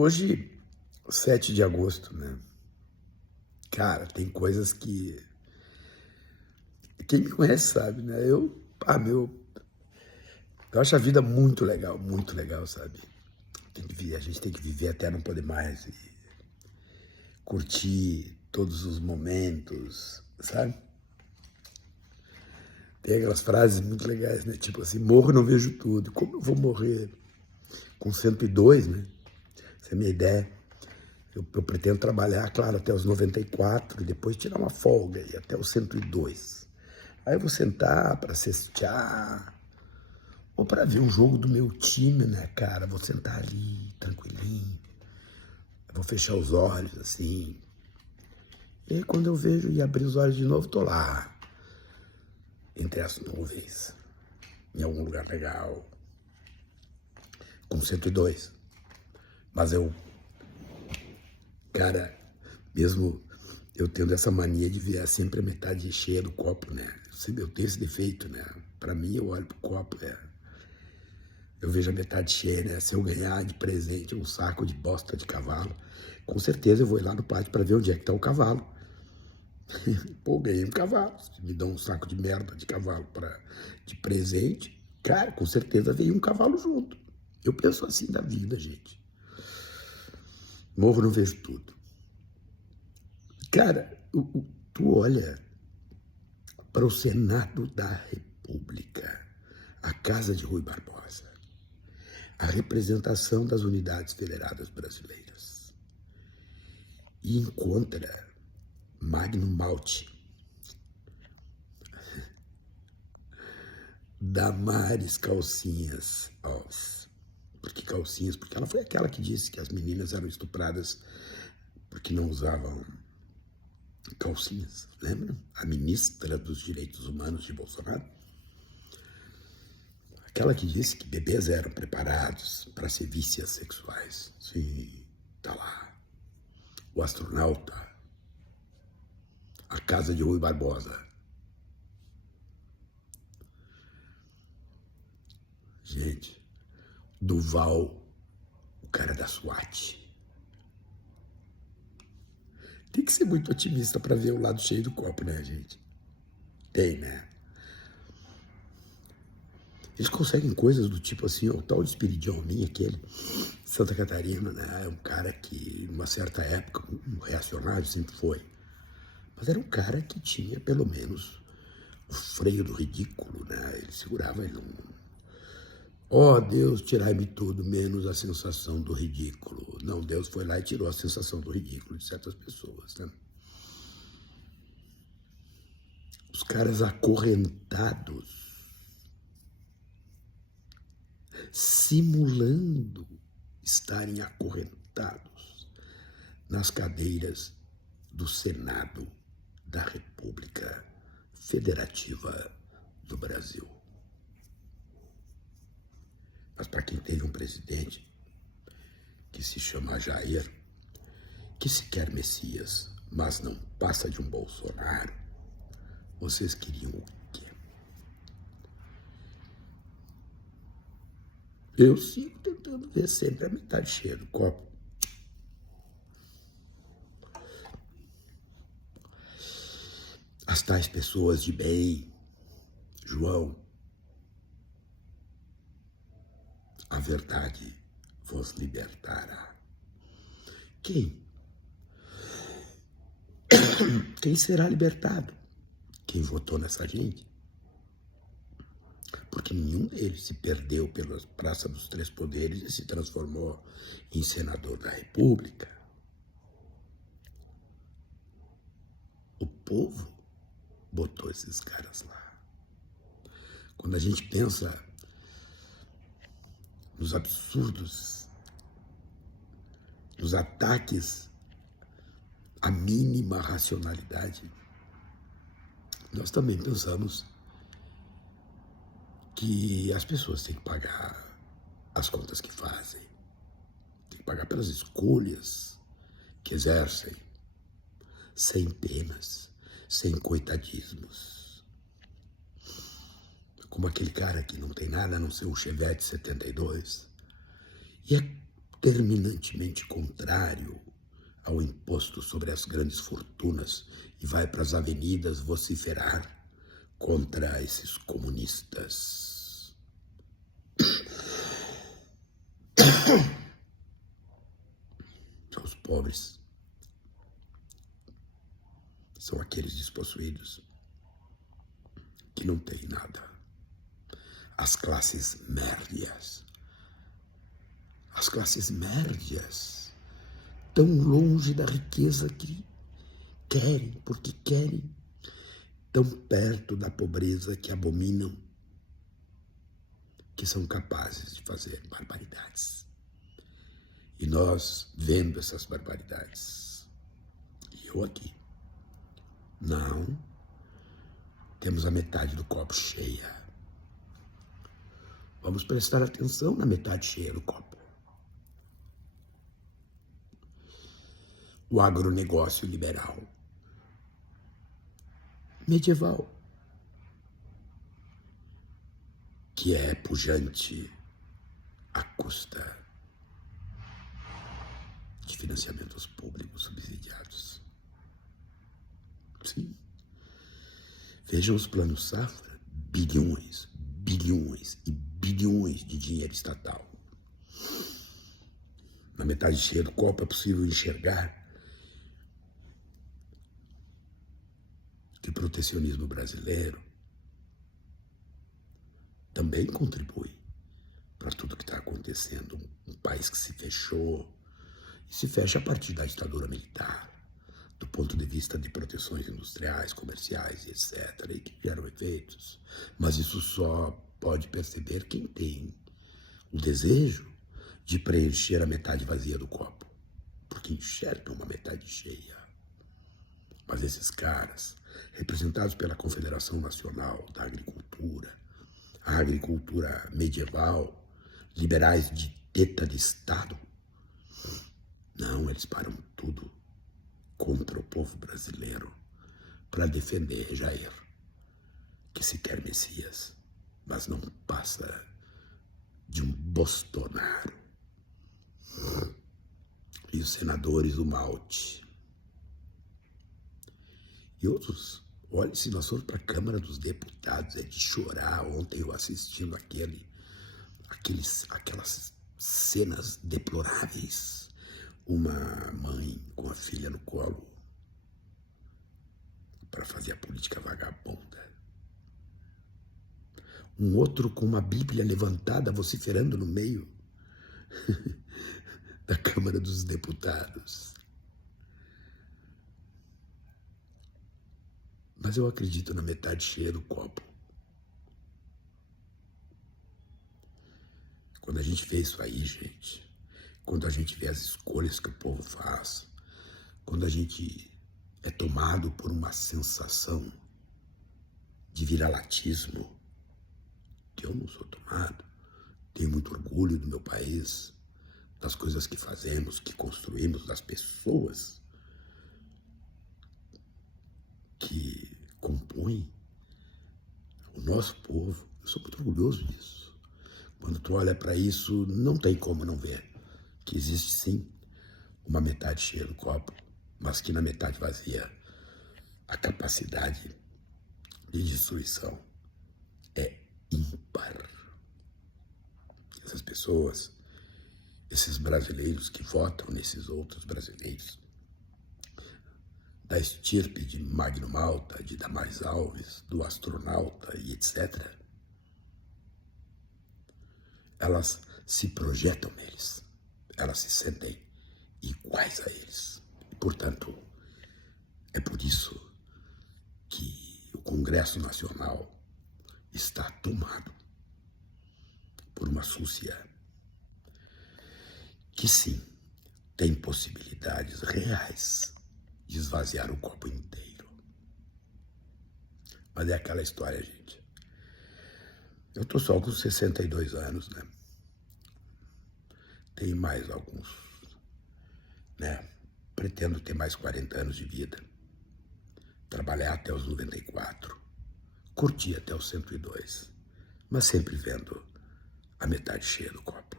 Hoje, 7 de agosto, né? Cara, tem coisas que quem me conhece sabe, né? Eu acho a vida muito legal, sabe? A gente tem que viver até não poder mais e curtir todos os momentos, sabe? Tem aquelas frases muito legais, né? Tipo assim, morro não vejo tudo. Como eu vou morrer com 102, né? Essa é a minha ideia. Eu pretendo trabalhar, claro, até os 94 e depois tirar uma folga e até os 102. Aí eu vou sentar para cestear ou para ver um jogo do meu time, né, cara? Vou sentar ali, tranquilinho. Eu vou fechar os olhos, assim. E aí quando eu vejo e abrir os olhos de novo, tô lá, entre as nuvens, em algum lugar legal, com 102. Mas cara, mesmo eu tendo essa mania de ver sempre a metade cheia do copo, né? Eu tenho esse defeito, né? Pra mim, eu olho pro copo, eu vejo a metade cheia, né? Se eu ganhar de presente um saco de bosta de cavalo, com certeza eu vou ir lá no pátio pra ver onde é que tá o cavalo. Pô, ganhei um cavalo. Se me dão um saco de merda de cavalo de presente, cara, com certeza veio um cavalo junto. Eu penso assim da vida, gente. Morro não vejo tudo. Cara, tu olha para o Senado da República, a Casa de Rui Barbosa, a representação das unidades federadas brasileiras, e encontra Magno Malte, Damares Calcinhas Alves. Por que calcinhas? Porque ela foi aquela que disse que as meninas eram estupradas porque não usavam calcinhas, lembra? A ministra dos Direitos Humanos de Bolsonaro. Aquela que disse que bebês eram preparados para sevícias sexuais. Sim, tá lá. O astronauta. A casa de Rui Barbosa. Gente, Duval, o cara da SWAT. Tem que ser muito otimista para ver o lado cheio do copo, né, gente? Tem, né? Eles conseguem coisas do tipo assim, o tal de Espiridião Almin, aquele, Santa Catarina, né? É um cara que, numa certa época, um reacionário sempre foi. Mas era um cara que tinha, pelo menos, o freio do ridículo, né? Ele segurava, ele não... Ó, Deus, tirai-me tudo, menos a sensação do ridículo. Não, Deus foi lá e tirou a sensação do ridículo de certas pessoas, né? Os caras acorrentados, simulando estarem acorrentados nas cadeiras do Senado da República Federativa do Brasil. Mas para quem teve um presidente que se chama Jair, que se quer Messias, mas não passa de um Bolsonaro, vocês queriam o quê? Eu sigo tentando ver sempre a metade cheia do copo. As tais pessoas de bem, João, a verdade vos libertará. Quem? Quem será libertado? Quem votou nessa gente? Porque nenhum deles se perdeu pela Praça dos Três Poderes e se transformou em senador da República. O povo botou esses caras lá. Quando a gente pensa nos absurdos, nos ataques à mínima racionalidade, nós também pensamos que as pessoas têm que pagar as contas que fazem, têm que pagar pelas escolhas que exercem, sem penas, sem coitadismos. Como aquele cara que não tem nada a não ser um Chevette 72. E é terminantemente contrário ao imposto sobre as grandes fortunas e vai para as avenidas vociferar contra esses comunistas. São os pobres, são aqueles despossuídos que não têm nada. As classes médias, tão longe da riqueza que querem, porque querem, tão perto da pobreza que abominam, que são capazes de fazer barbaridades. E nós, vendo essas barbaridades, e eu aqui, não, temos a metade do copo cheia. Vamos prestar atenção na metade cheia do copo. O agronegócio liberal, medieval, que é pujante à custa de financiamentos públicos subsidiados. Sim. Vejam os planos safra, bilhões e bilhões de dinheiro estatal. Na metade cheia do copo é possível enxergar que o protecionismo brasileiro também contribui para tudo que está acontecendo. Um país que se fechou, e se fecha a partir da ditadura militar, do ponto de vista de proteções industriais, comerciais, etc., e que geram efeitos. Mas isso só pode perceber quem tem o desejo de preencher a metade vazia do copo, porque enxergam uma metade cheia. Mas esses caras, representados pela Confederação Nacional da Agricultura, a agricultura medieval, liberais de teta de Estado, não, eles param tudo contra o povo brasileiro para defender Jair, que se quer Messias, mas não passa de um Bolsonaro. E os senadores do Malte. E outros, olha, se nós formos para a Câmara dos Deputados, é de chorar. Ontem eu assistindo aquelas cenas deploráveis. Uma mãe com a filha no colo para fazer a política vagabunda. Um outro com uma Bíblia levantada, vociferando no meio da Câmara dos Deputados. Mas eu acredito na metade cheia do copo. Quando a gente vê isso aí, gente, quando a gente vê as escolhas que o povo faz, quando a gente é tomado por uma sensação de viralatismo, que eu não sou tomado, tenho muito orgulho do meu país, das coisas que fazemos, que construímos, das pessoas que compõem o nosso povo. Eu sou muito orgulhoso disso. Quando tu olha para isso, não tem como não ver que existe sim uma metade cheia do copo, mas que na metade vazia a capacidade de destruição é ímpar. Essas pessoas, esses brasileiros que votam nesses outros brasileiros, da estirpe de Magno Malta, de Damares Alves, do astronauta e etc., elas se projetam neles, elas se sentem iguais a eles. E, portanto, é por isso que o Congresso Nacional está tomado por uma súcia que sim, tem possibilidades reais de esvaziar o copo inteiro. Mas é aquela história, gente. Eu tô só com 62 anos, né? Tenho mais alguns, né? Pretendo ter mais 40 anos de vida. Trabalhar até os 94. Curtir até os 102. Mas sempre vendo a metade cheia do copo.